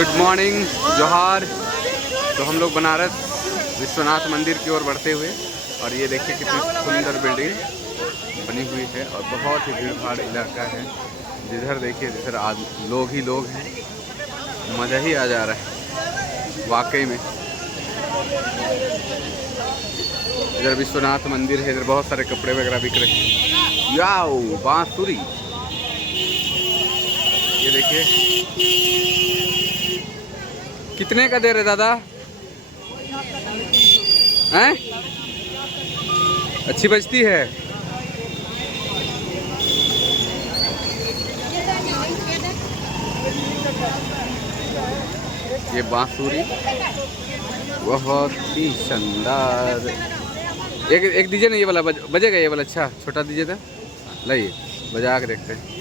Good morning, जोहार। तो हम लोग बनारस विश्वनाथ मंदिर की ओर बढ़ते हुए, और ये देखिए कितनी सुंदर बिल्डिंग बनी हुई है और बहुत ही भीड़ भाड़ इलाका है। जिधर देखिए जिधर आज लोग ही लोग हैं, मज़ा ही आ जा रहा है वाकई में। इधर विश्वनाथ मंदिर है, इधर बहुत सारे कपड़े वगैरह बिक रहे हैं। याओ बांसुरी, ये देखिए कितने का दे रहे दादा हैं? अच्छी बजती है। ये बांसुरी बहुत ही शानदार। एक दीजिए ना, ये वाला बजेगा, ये वाला अच्छा छोटा दीजिए था। लाइए बजा के देखते हैं।